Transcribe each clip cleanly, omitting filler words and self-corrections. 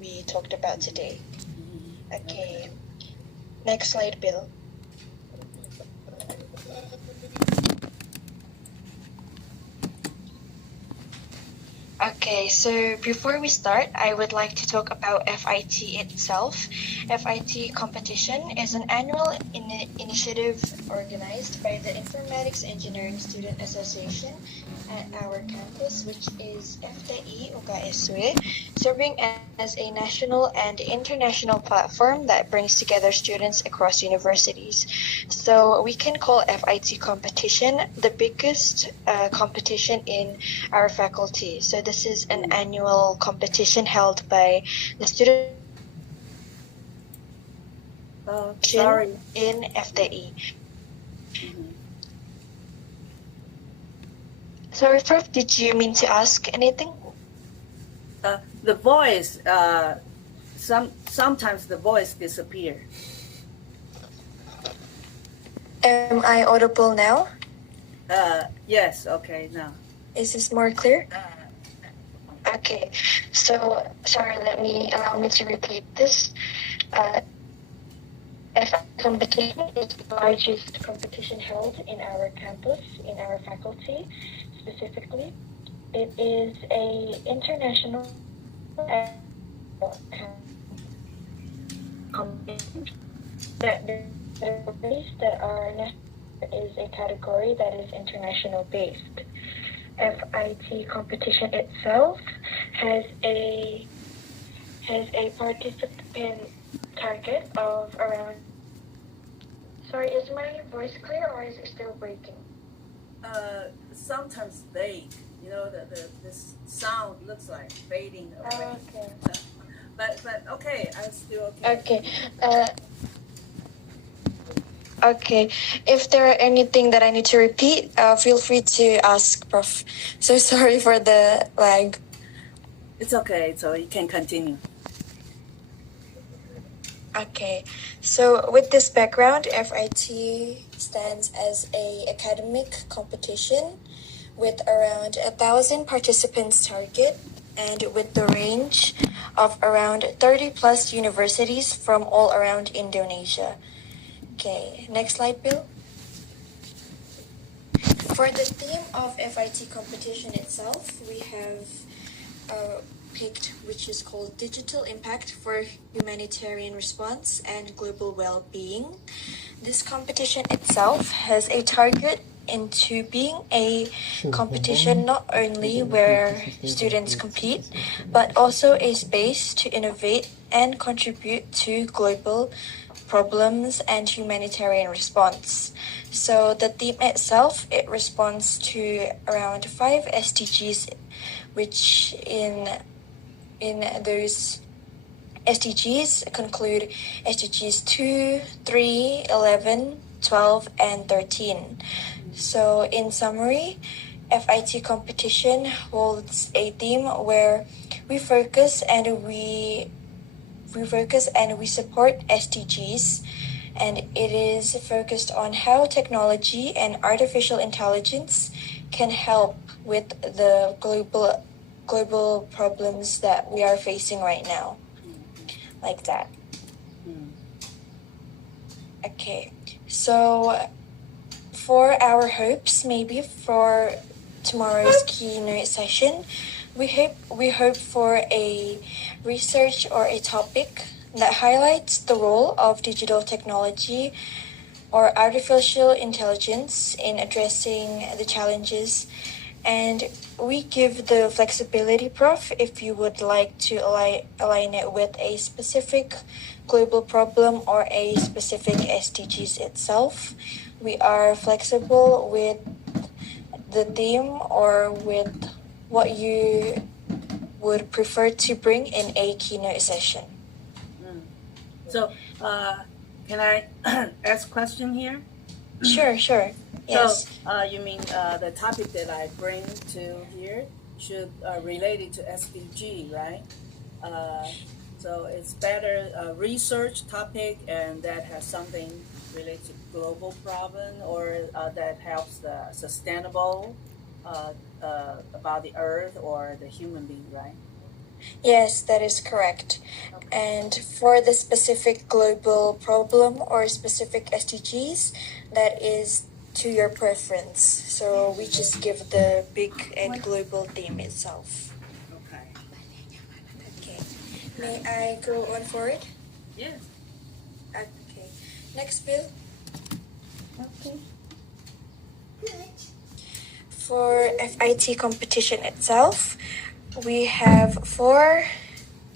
we talked about today. Okay, next slide, Bill. Okay, so before we start, I would like to talk about FIT itself. FIT competition is an annual initiative organized by the Informatics Engineering Student Association at our campus, which is FTI UKSW, serving as a national and international platform that brings together students across universities. So we can call FIT competition the biggest competition in our faculty. So this is an annual competition held by the student Sorry. in FTE. Sorry, Prof, did you mean to ask anything? The voice, sometimes the voice disappears. Am I audible now? Yes, okay, now. Is this more clear? Okay, so sorry, allow me to repeat this. FI competition is the largest competition held in our campus, in our faculty specifically. It is a international competition that are is a category that is international based. FIT competition itself has a participant target of around. Sorry, is my voice clear or is it still breaking? Sometimes vague. You know, the sound looks like fading away. Okay. But okay, I'm still okay. Okay. Okay. If there are anything that I need to repeat, feel free to ask, Prof. So sorry for the lag. It's okay, so you can continue. Okay, so with this background, FIT stands as a academic competition with around 1,000 participants target and with the range of around 30 plus universities from all around Indonesia. Okay, next slide, Bill. For the theme of FIT competition itself, we have picked, which is called Digital Impact for Humanitarian Response and Global Well-Being. This competition itself has a target into being a competition not only where students compete, but also a space to innovate and contribute to global problems and humanitarian response. So the theme itself, it responds to around 5 SDGs, which in those SDGs conclude SDGs 2, 3, 11, 12, and 13. So in summary, FIT competition holds a theme where we focus and we support SDGs, and it is focused on how technology and artificial intelligence can help with the global problems that we are facing right now. Like that. Okay, so for our hopes, maybe for tomorrow's keynote session, we hope for a research or a topic that highlights the role of digital technology or artificial intelligence in addressing the challenges, and we give the flexibility, Prof, if you would like to align it with a specific global problem or a specific SDGs itself. We are flexible with the theme or with what you would prefer to bring in a keynote session. So, can I ask a question here? Sure. Yes. So, you mean the topic that I bring to here should relate it to SDG, right? So it's better a research topic and that has something related to global problem or that helps the sustainable about the earth or the human being, right? Yes, that is correct. And for the specific global problem or specific SDGs, that is to your preference. So we just give the big and global theme itself. Okay. Okay. May I go on for it? Yes. Okay. Next, Bill. Okay. For FIT competition itself, we have four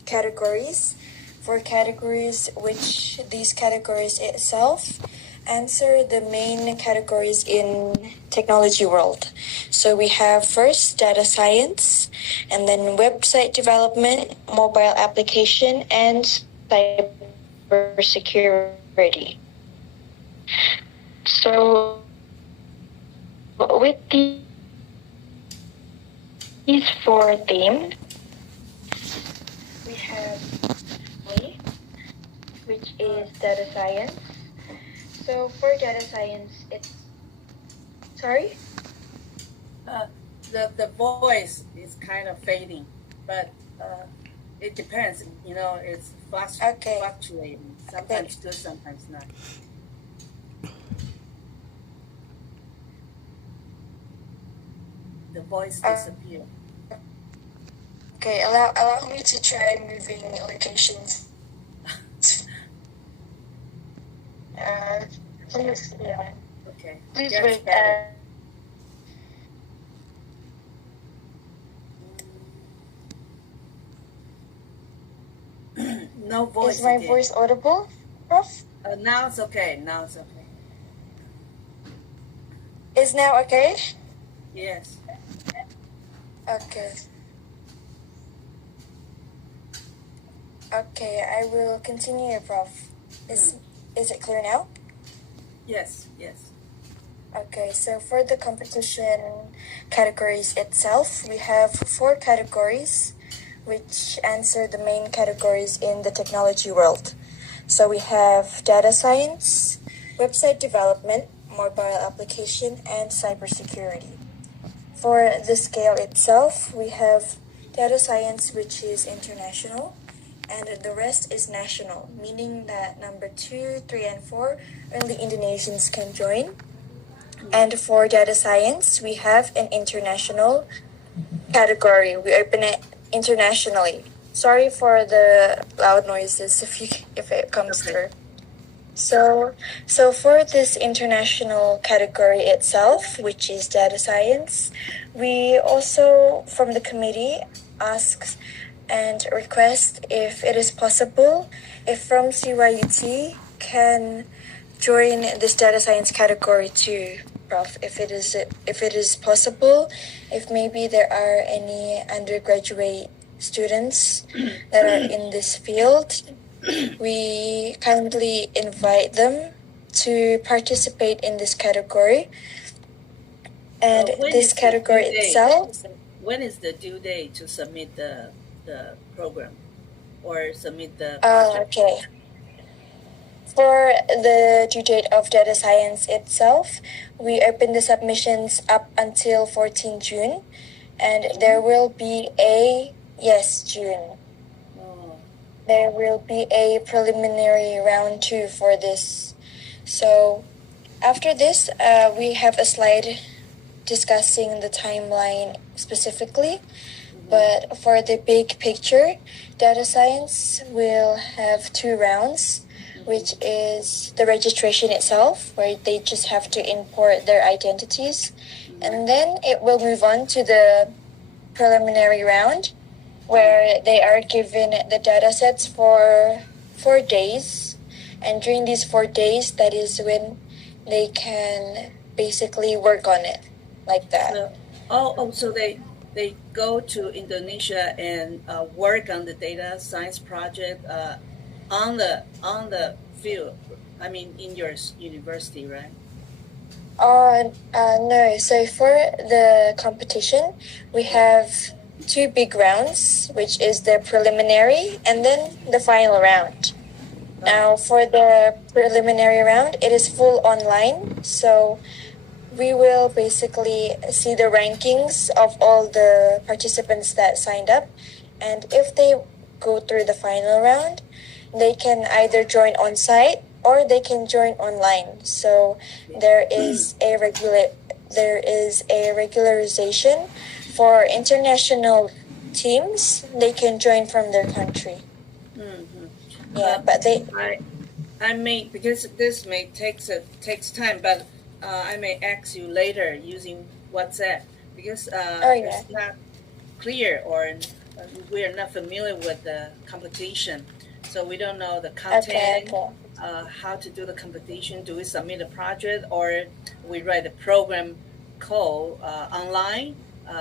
categories. Four categories, which these categories itself answer the main categories in technology world. So we have first data science, and then website development, mobile application, and cybersecurity. So with these four themes, we have me, which is data science. So for data science, it's sorry. The voice is kind of fading, but it depends. You know, it's fluctuating. Sometimes good, sometimes not. The voice disappeared. Okay, allow me to try moving locations. Please, yeah. Okay. Please Yes, wait. No voice. Is my again. voice audible, Prof? Now it's okay. Now it's okay. Is now okay? Yes. Okay. Okay, I will continue, Prof. Is it clear now? Yes. Yes. Okay, so for the competition categories itself, we have four categories which answer the main categories in the technology world. So we have data science, website development, mobile application, and cybersecurity. For the scale itself, we have data science, which is international, and the rest is national, meaning that number 2, 3, and 4, only Indonesians can join. And for data science, we have an international category. We open it internationally. Sorry for the loud noises if it comes through. So for this international category itself, which is data science, we also from the committee asks and request if it is possible if from CYUT can join this data science category too, Prof. If it is possible, if maybe there are any undergraduate students that are in this field, we kindly invite them to participate in this category. And this category itself. When is the due date to submit the program or submit the okay. For the due date of data science itself, we open the submissions up until 14 June, and there will be June. There will be a preliminary round 2 for this. So after this, we have a slide discussing the timeline specifically. But for the big picture, data science will have 2 rounds, which is the registration itself, where they just have to import their identities. And then it will move on to the preliminary round, where they are given the data sets for 4 days. And during these 4 days, that is when they can basically work on it like that. So they go to Indonesia and work on the data science project on the field. I mean, in your university, right? No. So for the competition, we have 2 big rounds, which is the preliminary and then the final round. Now, for the preliminary round, it is full online. So we will basically see the rankings of all the participants that signed up. And if they go through the final round, they can either join on site or they can join online. So there is a regularization for international teams. They can join from their country. Yeah, but I may, because this may takes time, but I may ask you later using WhatsApp because it's not clear, or we are not familiar with the competition, so we don't know the content. How to do the competition? Do we submit a project, or we write a program code online?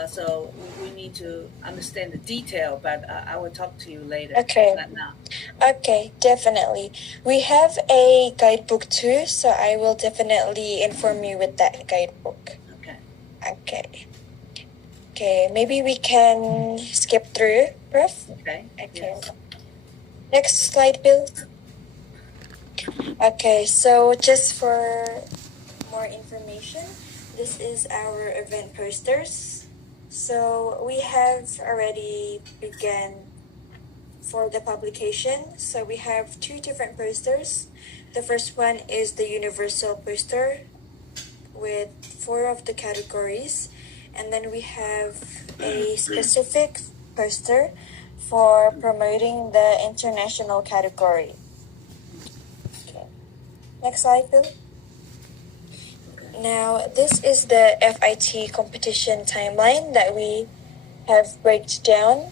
So we need to understand the detail, but I will talk to you later. Okay. Not now. Okay, definitely. We have a guidebook too, so I will definitely inform you with that guidebook. Okay. Okay, maybe we can skip through, Prof. Okay. Yes. Next slide, Bill. Okay, so just for more information, this is our event posters. So we have already begun for the publication. So we have 2 different posters. The first one is the universal poster with 4 of the categories. And then we have a specific poster for promoting the international category. Okay. Next slide, Bill. Now, this is the FIT competition timeline that we have breakdown down.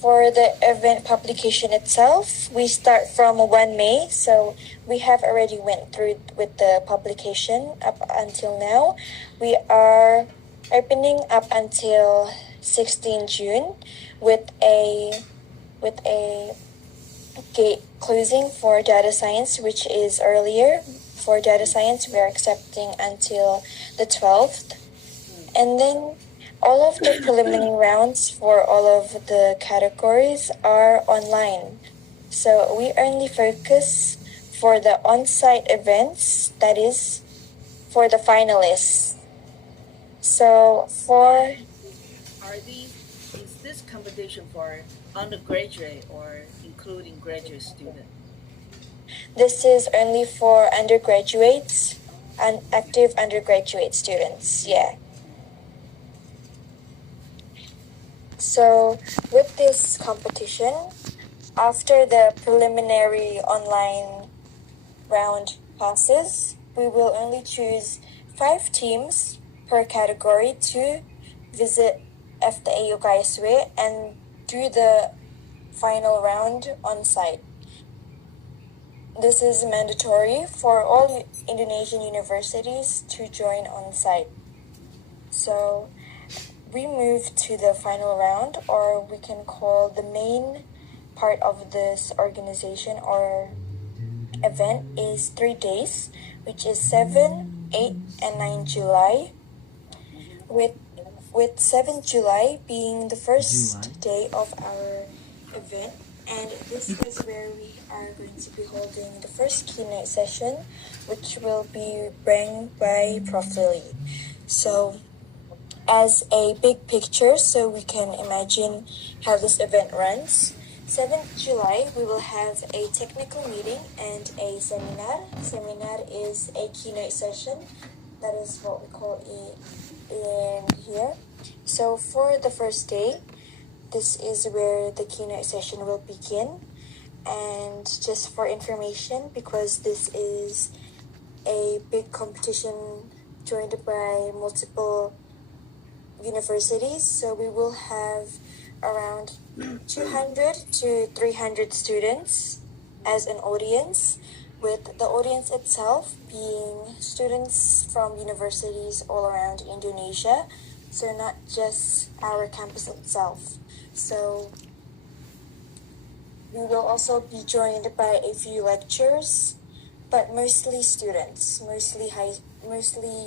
For the event publication itself, we start from 1 May, so we have already went through with the publication up until now. We are opening up until 16 June with a gate closing for data science, which is earlier. For data science, we are accepting until the 12th. And then all of the preliminary rounds for all of the categories are online. So we only focus for the on-site events, that is, for the finalists. So is this competition for undergraduate or including graduate student? This is only for undergraduates and active undergraduate students, yeah. So with this competition, after the preliminary online round passes, we will only choose 5 teams per category to visit FTAU KSW and do the final round on site. This is mandatory for all Indonesian universities to join on site. So we move to the final round, or we can call the main part of this organization or event is 3 days, which is 7, 8, and 9 July. With 7 July being the first day of our event, and this is where we are going to be holding the first keynote session, which will be run by Prof. Lily. So as a big picture, so we can imagine how this event runs. 7th July, we will have a technical meeting and a seminar. Seminar is a keynote session. That is what we call it in here. So for the first day, this is where the keynote session will begin. And just for information, because this is a big competition joined by multiple universities, so we will have around 200 to 300 students as an audience, with the audience itself being students from universities all around Indonesia, so not just our campus itself. So we will also be joined by a few lecturers, but mostly students, mostly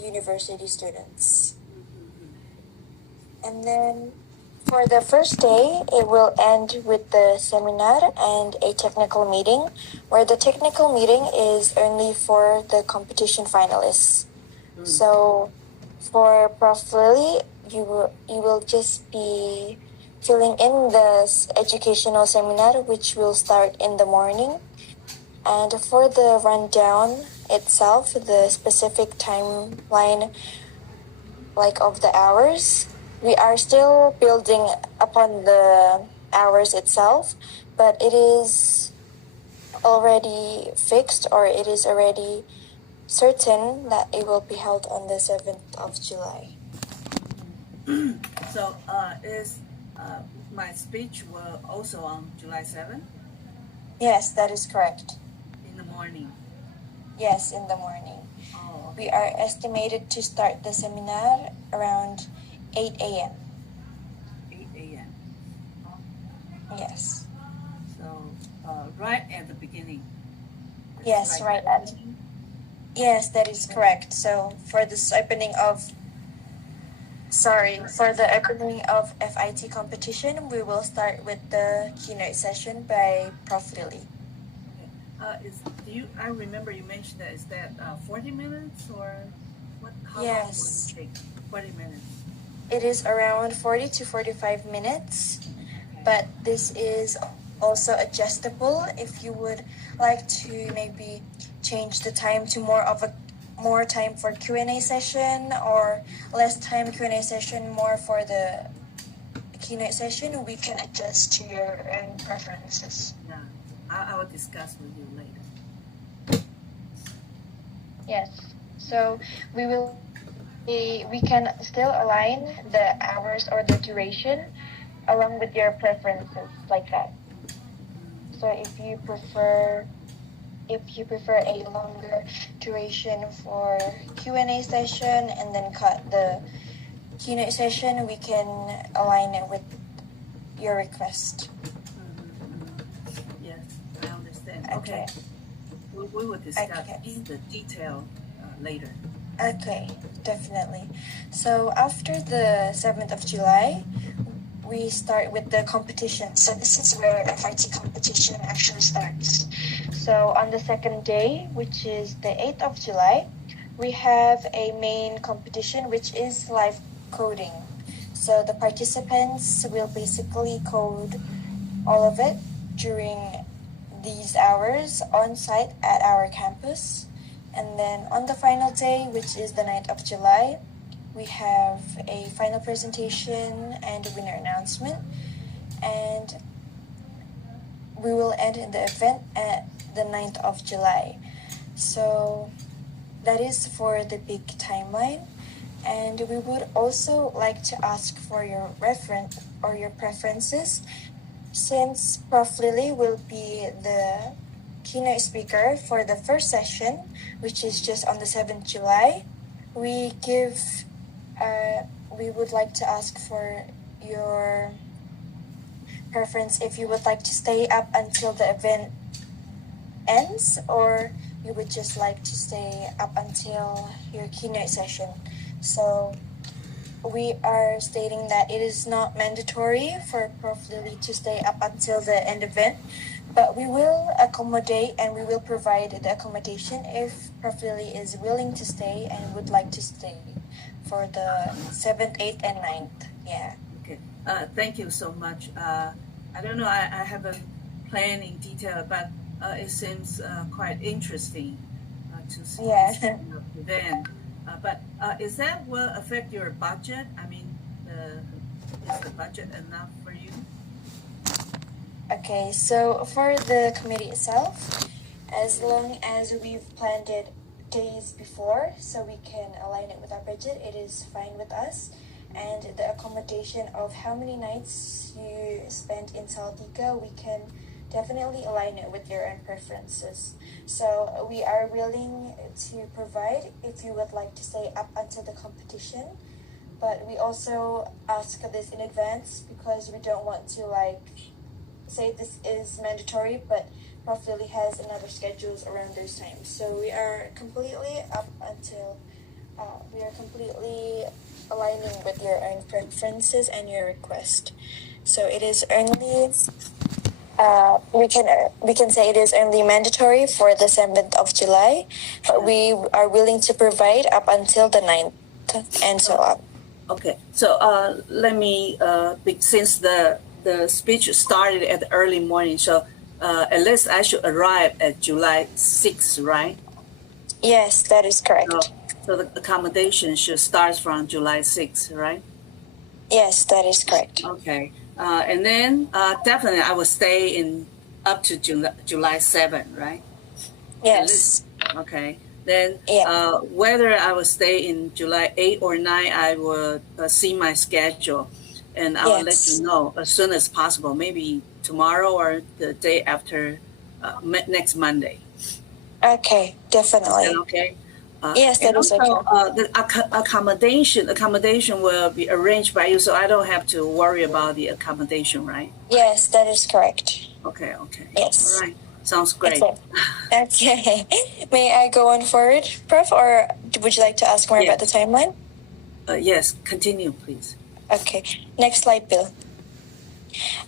university students. And then for the first day, it will end with the seminar and a technical meeting, where the technical meeting is only for the competition finalists. So for Prof. Lily, you will just be filling in the educational seminar, which will start in the morning. And for the rundown itself, the specific timeline like of the hours, we are still building upon the hours itself, but it is already fixed, or it is already certain that it will be held on the 7th of July. So is my speech will also on July 7th Yes, that is correct. in the morning? Yes, in the morning. Oh, We are estimated to start the seminar around 8 a.m. 8 a.m. Yes. So right at the beginning. It's Yes, like right at. Yes, that is correct. So for the opening of FIT competition, we will start with the keynote session by Prof. Lily. I remember you mentioned that. Is that 40 minutes or what? How Yes. long will it take? 40 minutes. It is around 40 to 45 minutes, but this is also adjustable if you would like to maybe change the time to more time for Q&A session, or less time Q&A session, more for the keynote session. We can adjust to your own preferences. Yeah, I will discuss with you later. Yes. So we can still align the hours or the duration along with your preferences, like that. So if you prefer a longer duration for Q&A session and then cut the keynote session, we can align it with your request. Yes, I understand. Okay. We will discuss in the detail later. Okay, definitely. So after the 7th of July, we start with the competition. So this is where FIT competition actually starts. So on the second day, which is the 8th of July, we have a main competition, which is live coding. So the participants will basically code all of it during these hours on site at our campus. And then on the final day, which is the 9th of July, we have a final presentation and a winner announcement. And we will end the event at the 9th of July. So that is for the big timeline. And we would also like to ask for your reference or your preferences, since Prof. Lily will be the keynote speaker for the first session, which is just on the 7th July. We would like to ask for your preference if you would like to stay up until the event ends, or you would just like to stay up until your keynote session. So we are stating that it is not mandatory for Prof. Lily to stay up until the end event, but we will accommodate and we will provide the accommodation if Prof. Lily is willing to stay and would like to stay for the 7th, 8th, and 9th. Yeah. Okay. Thank you so much. I don't know, I haven't planned in detail, but it seems quite interesting to see this kind of event. But is that will affect your budget? I mean, is the budget enough for you? Okay, so for the committee itself, as long as we've planned it days before so we can align it with our budget, it is fine with us. And the accommodation of how many nights you spend in Salatiga, we can definitely align it with your own preferences. So we are willing to provide if you would like to stay up until the competition, but we also ask this in advance because we don't want to say this is mandatory, but Prof. Lily has another schedules around those times. So we are completely aligning with your own preferences and your request. So it is only we can say it is only mandatory for the 7th of July, but we are willing to provide up until the 9th and so on. Okay, so let me, since the the speech started at the early morning, so at least I should arrive at July 6th, right? Yes, that is So, correct. so the accommodation should start from July 6th, right? Yes, that is correct. Okay. And then definitely I will stay in up to July 7th, right? Yes. Okay. Then Yeah. whether I will stay in July 8 or 9, I will see my schedule and I will let Yes. you know as soon as possible, maybe tomorrow or the day after next Monday. Okay, Is definitely. that okay? Yes, And that is also, okay. the accommodation will be arranged by you, so I don't have to worry about the accommodation, right? Yes, that is correct. Okay, okay. Yes. All right. Sounds great. Okay. Okay. May I go on forward, Prof, or would you like to ask more about the Yes. timeline? Yes, continue, please. Okay. Next slide, Bill.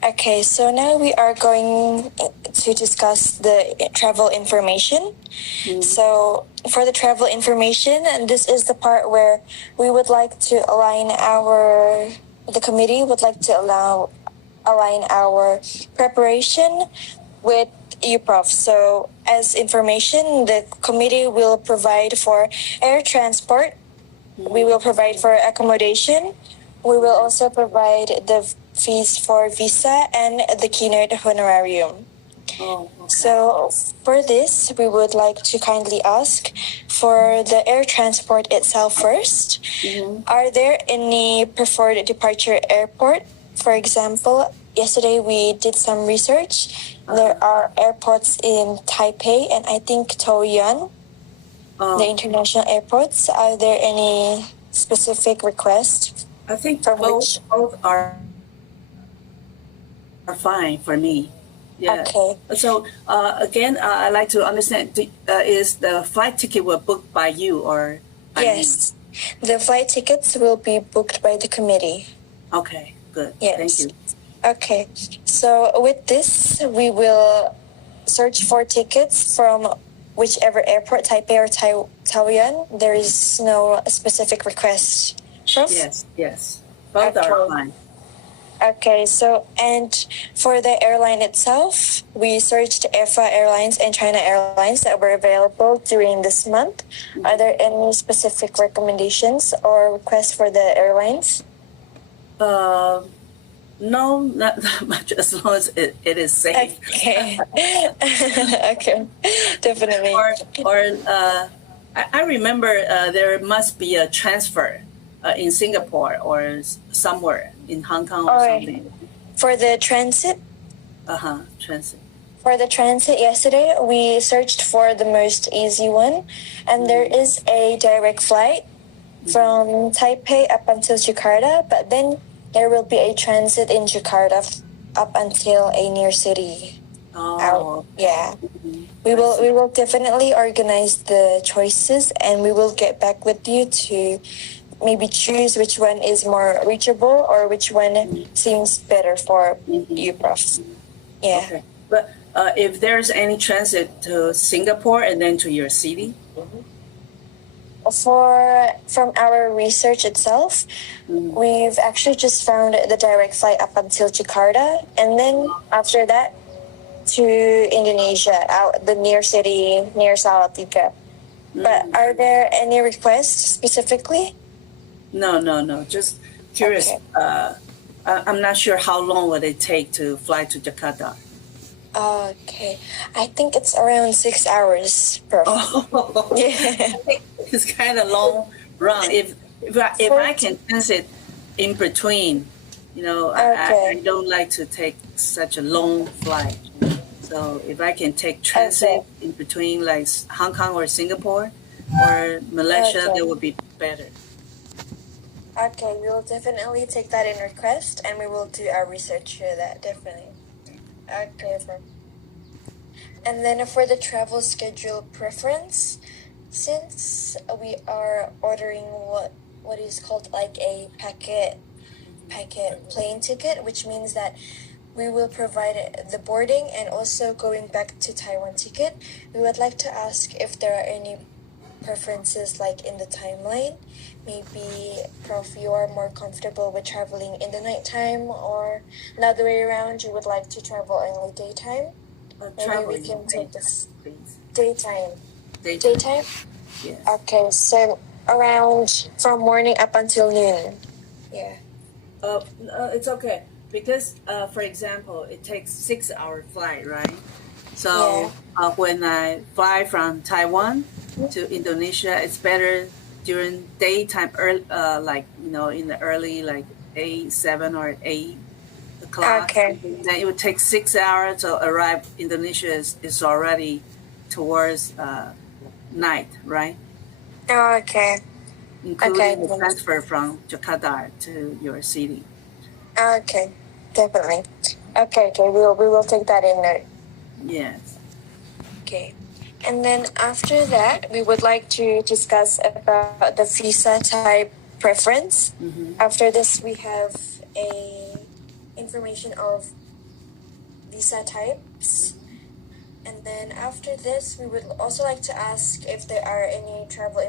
Okay, so now we are going to discuss the travel information. So for the travel information, and this is the part where we would like to the committee would like to align our preparation with you, Prof. So as information, the committee will provide for air transport. We will provide for accommodation. We will also provide the fees for visa and the keynote honorarium. Oh, okay. So for this, we would like to kindly ask for the air transport itself first. Are there any preferred departure airport? For example, yesterday we did some research. There are airports in Taipei and I think Taoyuan, the international airports. Are there any specific requests? I think From both are fine for me. Yeah. Okay. So again, I'd like to understand: is the flight ticket were booked by you or by Yes, the flight tickets will be booked by the committee. me? Okay, good. Yes. Thank you. Okay, so with this, we will search for tickets from whichever airport, Taipei or Taoyuan. There is no specific request. Prof? Yes. Both are fine. Okay, so and for the airline itself, we searched EFA Airlines and China Airlines that were available during this month. Are there any specific recommendations or requests for the airlines? No, not that much. As long as it is safe. Okay. Okay, definitely. I remember there must be a transfer in Singapore or somewhere in Hong Kong or something. For the transit? Transit. For the transit yesterday, we searched for the most easy one, and there is a direct flight from Taipei up until Jakarta, but then there will be a transit in Jakarta up until a near city. Oh. Yeah. We will definitely organize the choices, and we will get back with you to maybe choose which one is more reachable or which one seems better for you, Prof. Yeah. Okay. But if there's any transit to Singapore and then to your city? From our research itself, we've actually just found the direct flight up until Jakarta, and then after that to Indonesia, out the near city near Salatiga. But are there any requests specifically? No. Just curious. Okay. I'm not sure how long would it take to fly to Jakarta. Okay, I think it's around 6 hours. Oh, Yeah. It's kind of long run. If I can transit in between, I don't like to take such a long flight. So if I can take transit in between, like Hong Kong or Singapore or Malaysia, that would be better. Okay, we will definitely take that in request, and we will do our research for that, definitely. Okay. And then for the travel schedule preference, since we are ordering what is called like a packet plane ticket, which means that we will provide the boarding and also going back to Taiwan ticket, we would like to ask if there are any preferences like in the timeline. Maybe, Prof, you are more comfortable with traveling in the nighttime, or another way around, you would like to travel only daytime? Maybe we can take this daytime. Daytime? Yes. Okay, so around from morning up until noon. Yeah. It's okay because, for example, it takes 6 hour flight, right? So when I fly from Taiwan to Indonesia, it's better during daytime, early, in the early, like 7 or 8 o'clock. Okay. Then it would take 6 hours to arrive. Indonesia is already towards night, right? Okay. Including the transfer from Jakarta to your city. Okay, definitely. Okay, we will take that in note. Yes. Okay. And then after that, we would like to discuss about the visa type preference. Mm-hmm. After this, we have a information of visa types. And then after this, we would also like to ask if there are any travel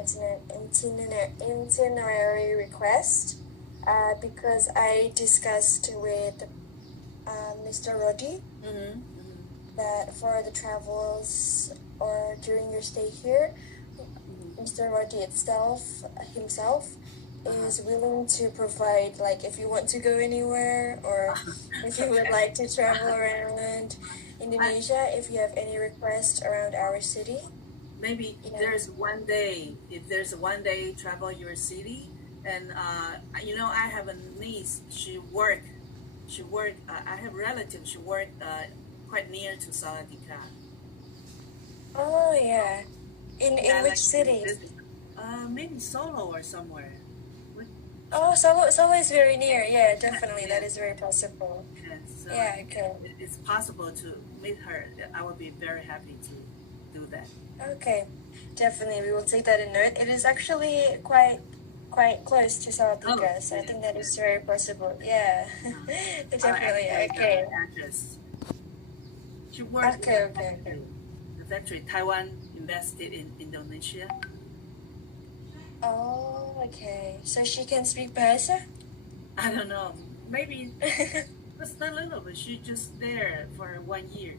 itinerary requests, because I discussed with Mr. Roddy that for the travels or during your stay here, Mr. Roddy himself is willing to provide, like, if you want to go anywhere or if you would like to travel around Indonesia, if you have any requests around our city. Maybe if there's one day travel your city, and I have a niece. She work. I have relatives. She work quite near to Salatiga. Oh yeah, in which city? Maybe Solo or somewhere. Oh, Solo is very near. Yeah, definitely, that is very possible. So okay. It's possible to meet her. I would be very happy to do that. Okay, definitely, we will take that in note. It is actually quite close to Salatiga, so I think that is very possible. Yeah, definitely. Okay. She works. Okay. The factory Taiwan invested in Indonesia. Oh, okay. So she can speak Bahasa? I don't know. Maybe just a little bit. She's just there for 1 year.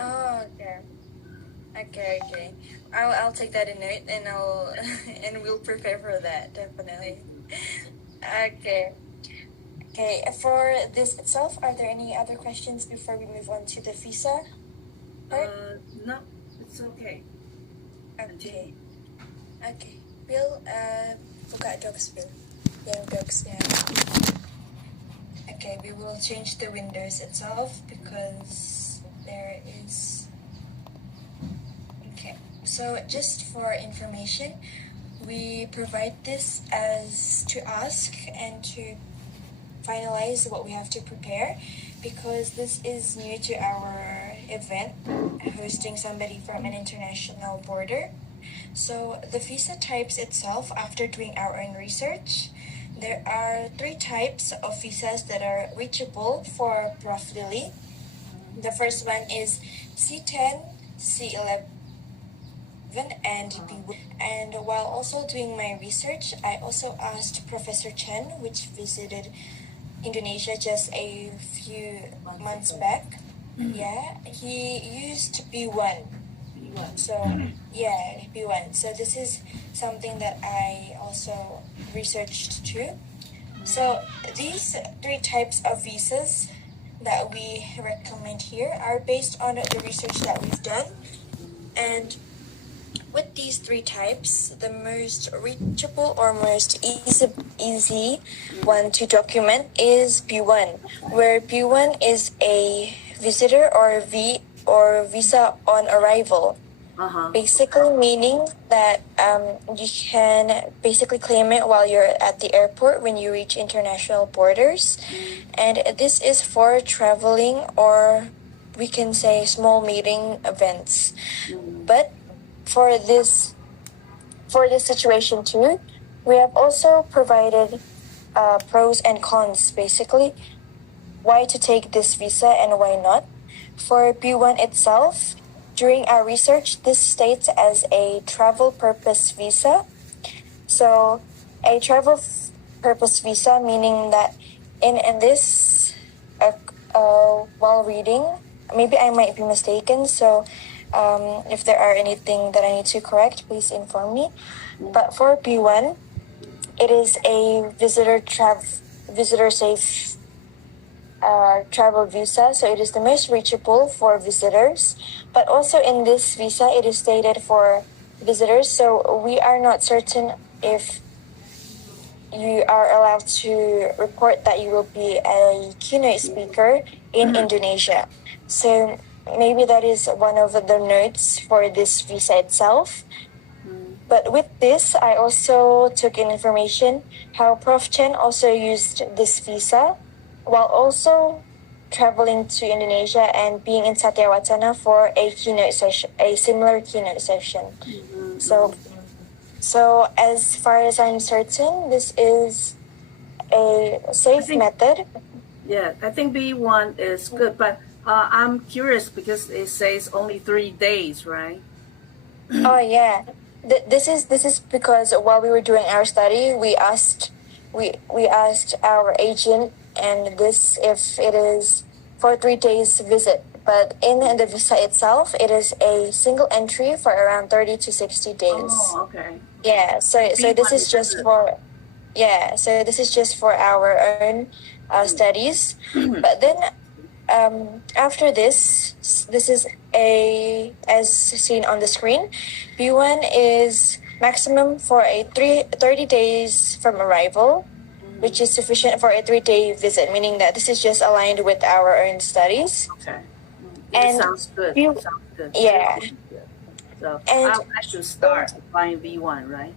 Oh, okay. Okay. I'll take that in note, and and we'll prepare for that, definitely. Okay. For this itself, are there any other questions before we move on to the visa part? No, it's okay. Okay. Bill, buka docs, Bill. Yang docsnya. Okay, we will change the windows itself because there is... Okay, so just for information, we provide this as to ask and to finalize what we have to prepare, because this is new to our event, hosting somebody from an international border. So the visa types itself, after doing our own research, there are 3 types of visas that are reachable for Prof. Lily. The first one is C10, C11, and B1. And while also doing my research, I also asked Professor Chen, which visited Indonesia just a few months back. Yeah, he used B1. So yeah, B1. So this is something that I also researched too. So these 3 types of visas that we recommend here are based on the research that we've done. And with these 3 types, the most reachable or most easy one to document is B1, where B1 is a visitor or visa on arrival. Basically meaning that you can basically claim it while you're at the airport when you reach international borders. And this is for traveling, or we can say small meeting events. But for this situation too, we have also provided pros and cons, basically why to take this visa and why not. For B1 itself, during our research, this states as a travel purpose visa. So a travel purpose visa, meaning that in this, while reading, maybe I might be mistaken. So if there are anything that I need to correct, please inform me. But for B1, it is a visitor safe travel visa, so it is the most reachable for visitors. But also in this visa, it is stated for visitors, so we are not certain if you are allowed to report that you will be a keynote speaker in Indonesia. So maybe that is one of the notes for this visa itself. But with this, I also took in information how Prof. Chen also used this visa while also traveling to Indonesia and being in Satyawacana for a keynote session, a similar keynote session. So as far as I'm certain, this is a safe method. Yeah, I think B1 is good, but I'm curious because it says only 3 days, right? Oh yeah, this is because while we were doing our study, we asked our agent and this if it is for 3 days visit. But in the visa itself, it is a single entry for around 30 to 60 days. Oh, okay. Yeah, so this is just for our own studies. But then after this is as seen on the screen, B1 is maximum for a 30 days from arrival, which is sufficient for a 3-day visit, meaning that this is just aligned with our own studies. Okay. And sounds good. Sounds good. Yeah. So And I should start applying B1, right?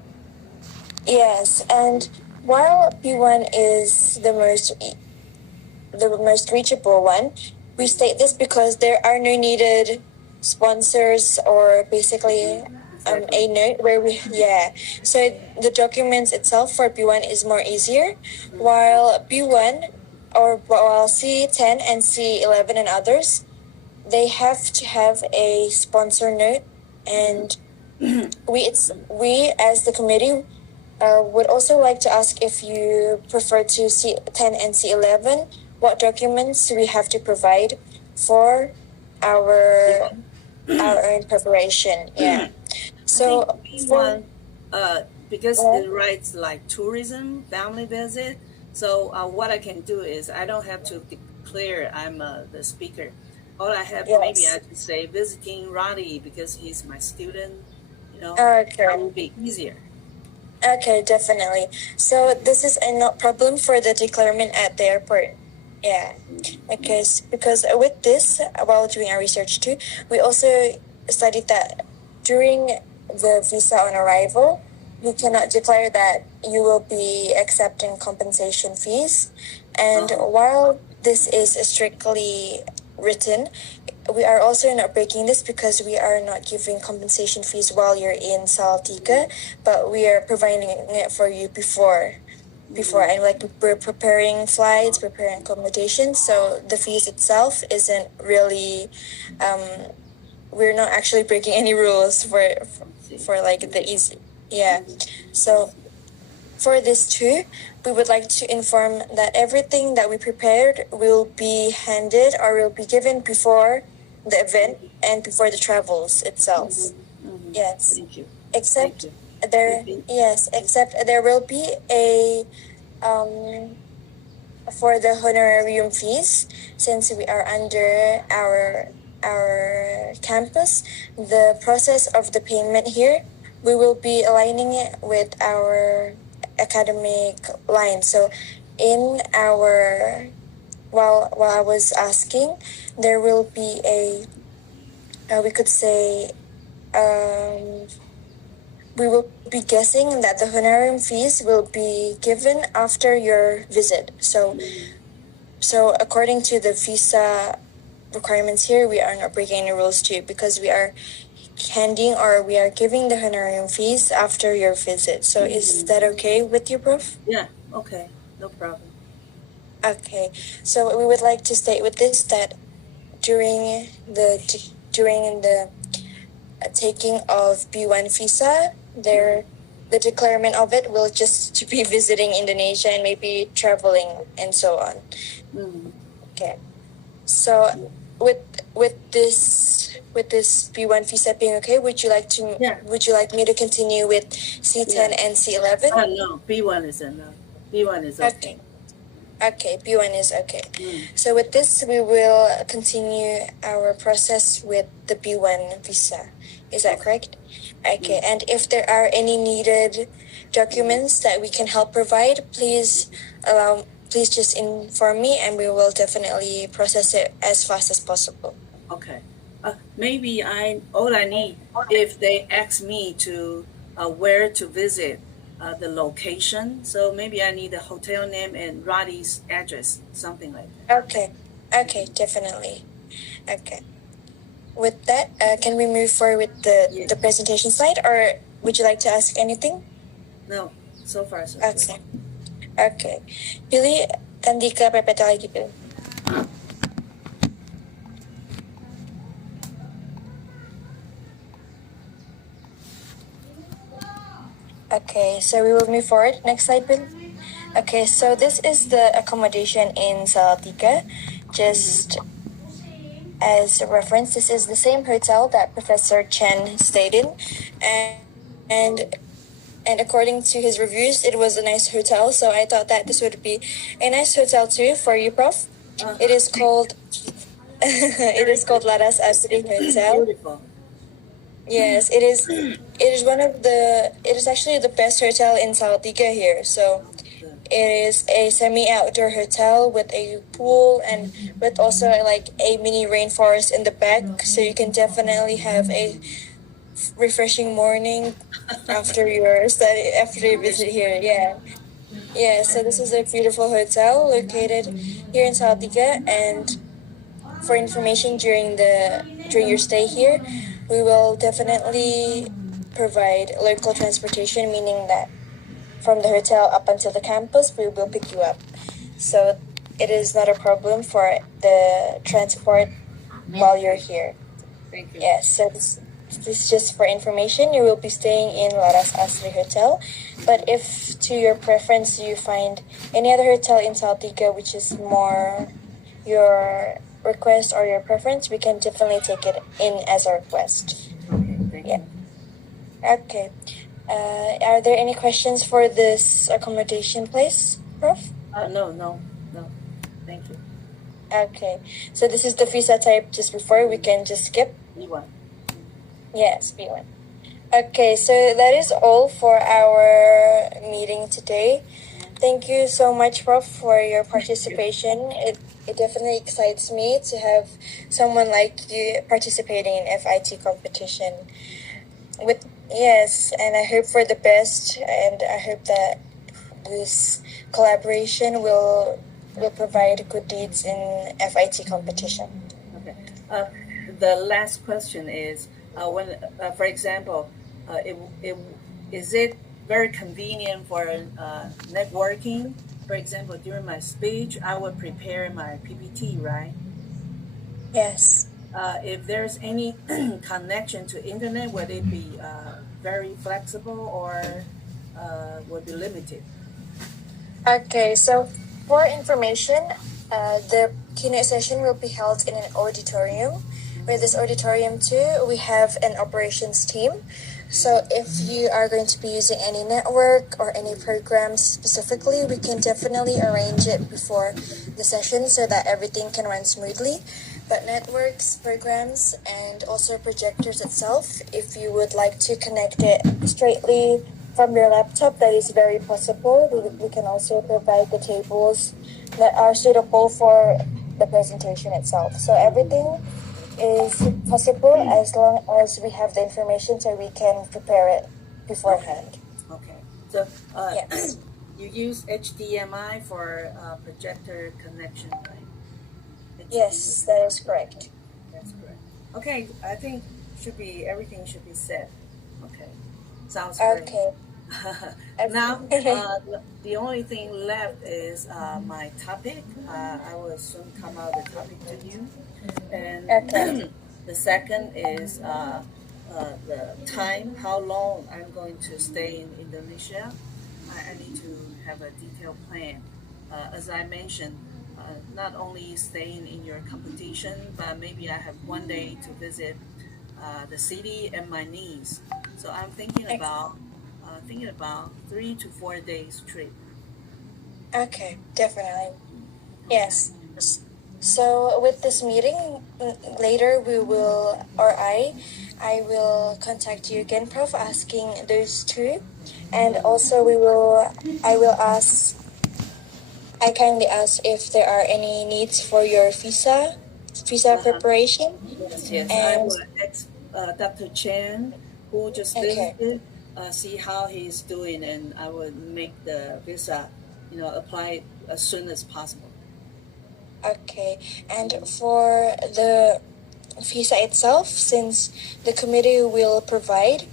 Yes, and while B1 is the most reachable one, we state this because there are no needed sponsors or basically a note where so the documents itself for B1 is more easier, while B1 or while C10 and C11 and others, they have to have a sponsor note, and we as the committee would also like to ask if you prefer to C10 and C11, what documents we have to provide for our own preparation. Yeah. So B1, because it writes like tourism, family visit. So what I can do is I don't have to declare I'm the speaker. All I have, maybe I could say visiting Roddy because he's my student. Okay. That will be easier. Okay, definitely. So this is a not problem for the declarement at the airport. Yeah, because with this, while doing our research too, we also studied that during the visa on arrival, you cannot declare that you will be accepting compensation fees. And while this is strictly written, we are also not breaking this because we are not giving compensation fees while you're in Salatiga, but we are providing it for you before and like we're preparing flights, preparing accommodation, so the fees itself isn't really we're not actually breaking any rules for like the easy. So for this too, we would like to inform that everything that we prepared will be handed or will be given before the event and before the travels itself. Yes. Thank you. Except there will be a for the honorarium fees, since we are under our campus, the process of the payment here, we will be aligning it with our academic line. So in our while I was asking, there will be a we could say we will be guessing that the honorarium fees will be given after your visit. So according to the visa requirements here, we are not breaking any rules too, because we are handing or we are giving the honorarium fees after your visit. So is that okay with you, Prof? Yeah, okay, no problem. Okay, so we would like to state with this that during the taking of B1 visa. The requirement of it will just to be visiting Indonesia and maybe traveling and so on. Okay. So with this B1 visa being okay, would you like me to continue with C10 and C11? No, B1 is enough. B1 is okay. Okay, B1 is okay. So with this, we will continue our process with the B1 visa. Is that correct? Okay, and if there are any needed documents that we can help provide, please just inform me and we will definitely process it as fast as possible. Okay. Maybe all I need, if they ask me to where to visit, the location. So maybe I need the hotel name and Roddy's address, something like that. Okay, definitely. Okay. With that, can we move forward with the presentation slide, or would you like to ask anything? No, so far so good. Okay. Pilih Kandika PPT lagi, Pilih. Okay, so we will move forward. Next slide, Bill. Okay, so this is the accommodation in Salatiga. Just as a reference, this is the same hotel that Professor Chen stayed in, and according to his reviews, it was a nice hotel. So I thought that this would be a nice hotel too for you, Prof. It is called Laras Asri Hotel. Beautiful. Yes, it is. It is actually the best hotel in Salatiga here. So it is a semi-outdoor hotel with a pool and with also like a mini rainforest in the back. So you can definitely have a refreshing morning after your visit here. Yeah. So this is a beautiful hotel located here in Salatiga, and for information during your stay here, we will definitely provide local transportation, meaning that from the hotel up until the campus, we will pick you up. So it is not a problem for the transport while you're here. Thank you. Yes, so this is just for information. You will be staying in Laras Asri Hotel. But if to your preference you find any other hotel in Salatiga which is more your request or your preference, we can definitely take it in as a request. Okay, thank you. Okay. Are there any questions for this accommodation place, Prof? No. Thank you. Okay. So this is the visa type just before. We can just skip. B1. Yes, B1. Okay, so that is all for our meeting today. Thank you so much, Prof, for your participation. It definitely excites me to have someone like you participating in FIT competition. And I hope for the best, and I hope that this collaboration will provide good deeds in FIT competition. Okay. The last question is, when, for example, is it very convenient for networking? For example, during my speech, I would prepare my PPT, right? Yes. If there's any connection to internet, would it be very flexible or would be limited? Okay, so for information, the keynote session will be held in an auditorium. With this auditorium too, we have an operations team. So if you are going to be using any network or any programs specifically, we can definitely arrange it before the session so that everything can run smoothly. But networks, programs, and also projectors itself, if you would like to connect it straightly from your laptop, that is very possible. We can also provide the tables that are suitable for the presentation itself. So everything is possible as long as we have the information so we can prepare it beforehand. Okay. So yes. You use HDMI for projector connection, right? Yes, that is correct. That's correct. Okay, I think everything should be set. Okay, sounds great. Okay. Now, the only thing left is my topic. I will soon come out the topic to you. And Okay. the second is the time, how long I'm going to stay in Indonesia, I need to have a detailed plan. As I mentioned, not only staying in your competition, but maybe I have one day to visit the city and my niece. So I'm thinking about 3 to 4 days trip. Okay, definitely. Okay. Yes. So with this meeting later, we will, or I will contact you again, Prof, asking those two, and also I will ask, I kindly ask if there are any needs for your visa Uh-huh. preparation, Yes, yes. I and will ask Dr. Chen, who just okay, visited, see how he's doing, and I will make the visa, apply it as soon as possible. okay, and for the visa itself, since the committee will provide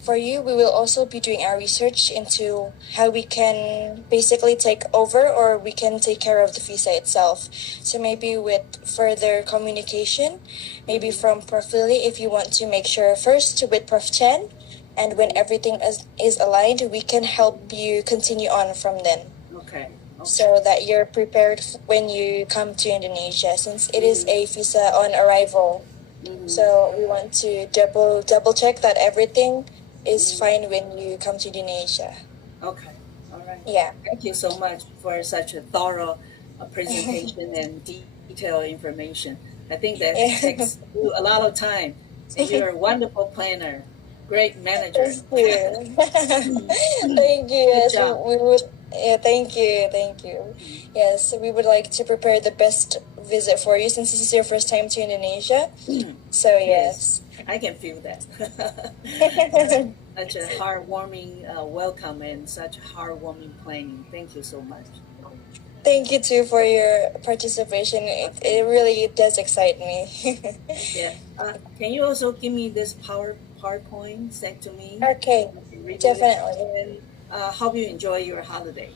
for you, we will also be doing our research into how we can basically take over or we can take care of the visa itself. So maybe with further communication, maybe from Prof. Lily, if you want to make sure first with Prof. Chen, and when everything is aligned, we can help you continue on from then. Okay. So that you're prepared when you come to Indonesia, since it is a visa on arrival. So we want to double check that everything is fine when you come to Indonesia. Okay. All right. Yeah. Thank you so much for such a thorough presentation and detailed information. I think that Yeah. takes you a lot of time, and you're a wonderful planner, great manager. Thank you. Thank you. Good Yes, job. we would. Yeah, thank you. Thank you. Yes, we would like to prepare the best visit for you since this is your first time to Indonesia. So Yes, yes. I can feel that. Such a heartwarming welcome and such heartwarming planning. Thank you so much. Thank you too for your participation. It really does excite me. Yeah. Can you also give me this PowerPoint sent to me? Okay, I can review it definitely. and hope you enjoy your holiday.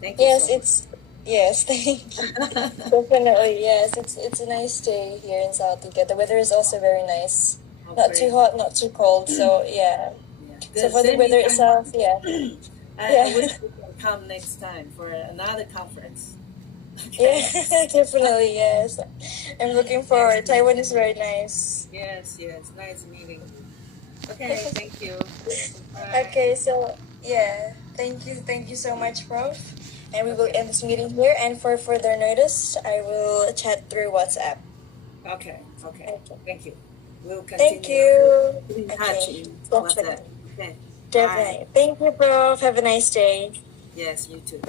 Thank you Yes, so yes, thank you. much. Definitely, yes. It's a nice day here in Salatiga. The weather is also very nice. Oh, Not too great. hot, not too cold. So yeah. Yeah. So Good. for the Send me weather time. itself, yeah, I yeah, wish we can come next time for another conference. yeah. Okay. Definitely, yes. I'm looking forward. Taiwan is very nice. Yes, yes. Nice meeting you. Okay, thank you. Bye. Okay, so yeah, thank you so much, Prof. And we will Okay. end this meeting here. And for further notice, I will chat through WhatsApp. Okay. Okay. Okay. Thank you. We'll Thank continue to you. keep in touch Okay, in WhatsApp. definitely, Okay. Bye. definitely. Thank you, Prof. Have a nice day. Yes, you too.